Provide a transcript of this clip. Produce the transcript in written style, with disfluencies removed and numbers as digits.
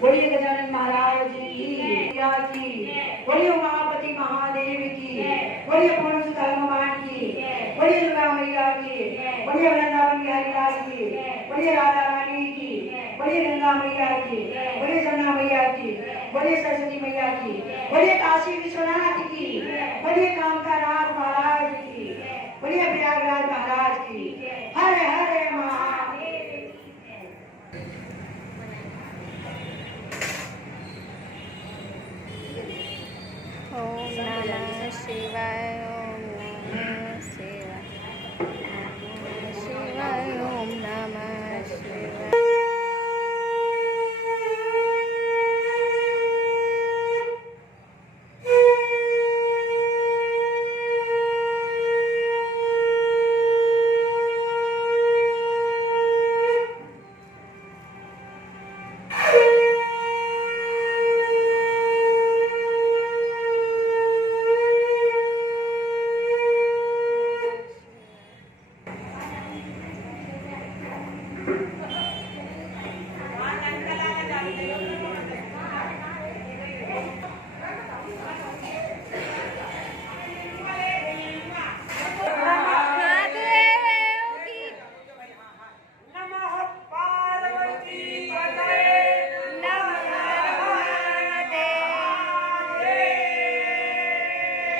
बोलिए गजानन महाराज की, बोलिए उमापति महादेव की, बोलिए पूर्ण सुत हनुमान की, बोलिए दुर्गा मैया की, बोलिए वृंदावन बिहारी लाल की, बोलिए राधा रानी की, बोलिए गंगा मैया की, बोलिए जमुना मैया की, बोलिए सरस्वती मैया की, बोलिए काशी विश्वनाथ की, बोलिए कामका नाथ महाराज की, बोलिए प्रयागराज महाराज की। हरे हरे